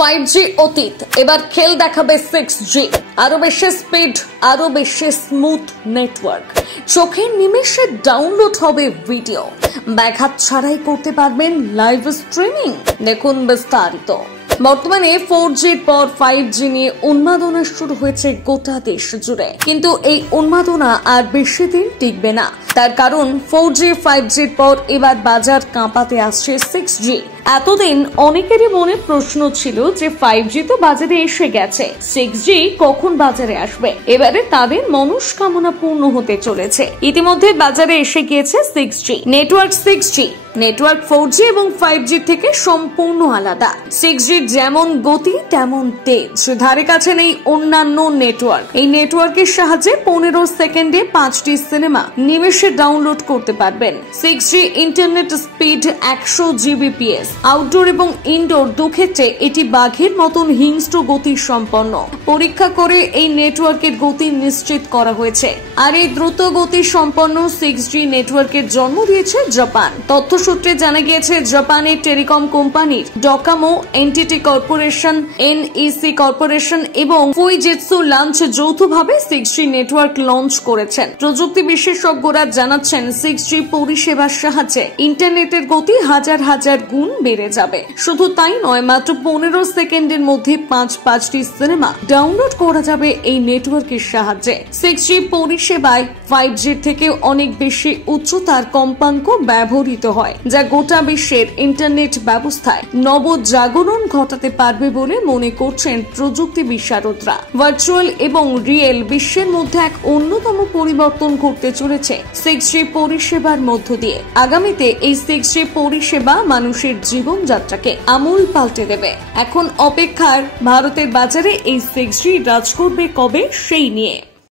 5G অতীত, এবার খেল দেখাবে 6G। আরো বেশি স্পিড, আরো বেশি স্মুথ নেটওয়ার্ক, চোখের নিমেষে ডাউনলোড হবে ভিডিও, ব্যাঘাত ছাড়াই করতে পারবেন লাইভ স্ট্রিমিং। দেখুন বিস্তারিত। বর্তমানে 4Gর পর 5G নিয়ে উন্মাদনা শুরু হয়েছে গোটা দেশ জুড়ে, কিন্তু এই উন্মাদনা আর বেশি দিন টিকবে না। তার কারণ 4G 5Gর পর এবার বাজার কাঁপাতে আসছে 6G। এতদিন অনেকেরই মনে প্রশ্ন ছিল যে 5G তো বাজারে এসে গেছে, 6G কখন বাজারে আসবে। এবারে তাদের মনস্কামনা পূর্ণ হতে চলেছে। ইতিমধ্যে বাজারে এসে গিয়েছে 6G network. 6G network 4G এবং 5G থেকে সম্পূর্ণ আলাদা। 6G যেমন গতি তেমন তেজ, ধারে কাছে নেই অন্যান্য নেটওয়ার্ক। এই নেটওয়ার্কের সাহায্যে 15 সেকেন্ডে 5টি সিনেমা নিমেষে ডাউনলোড করতে পারবেন। 6G internet speed 100 Gbps, outdoor এবং ইনডোর দুক্ষেত্রে এটি বাঘের মতন হিংস্র গতি সম্পন্ন। পরীক্ষা করে এই নেটওয়ার্কের গতি নিশ্চিত করা হয়েছে। আর এই দ্রুত গতি সম্পন্ন 6G নেটওয়ার্কের জন্ম দিয়েছে জাপান। তথ্য সূত্রে জানা গিয়েছে জাপানের টেলিকম কোম্পানির Docomo, NTT corporation, NEC corporation এবং ফুজিৎসু লঞ্চ যৌথভাবে 6G নেটওয়ার্ক লঞ্চ করেছেন। প্রযুক্তি বিশেষজ্ঞরা জানাচ্ছেন 6G পরিষেবার সাহায্যে ইন্টারনেটের গতি হাজার হাজার গুণ বেড়ে যাবে। শুধু তাই নয়, মাত্র 15 সেকেন্ডের মধ্যে 5টি সিনেমা ডাউনলোড করা যাবে এই নেটওয়ার্কের সাহায্যে। 6G পরিষেবায় 5G থেকে অনেক বেশি উচ্চতার কম্পাঙ্ক ব্যবহৃত হয়, যা গোটা বিশ্বের ইন্টারনেট ব্যবস্থায় নবজাগরণ ঘটাতে পারবে বলে মনে করছেন প্রযুক্তি বিশারদরা। ভার্চুয়াল এবং রিয়েল বিশ্বের মধ্যে এক অন্যতম পরিবর্তন ঘটতে চলেছে 6G পরিষেবার মধ্য দিয়ে। আগামীতে এই 6G পরিষেবা মানুষের জীবনযাত্রাকে আমূল পাল্টে দেবে। এখন অপেক্ষার ভারতের বাজারে এই 6G রাজ করবে কবে সেই নিয়ে।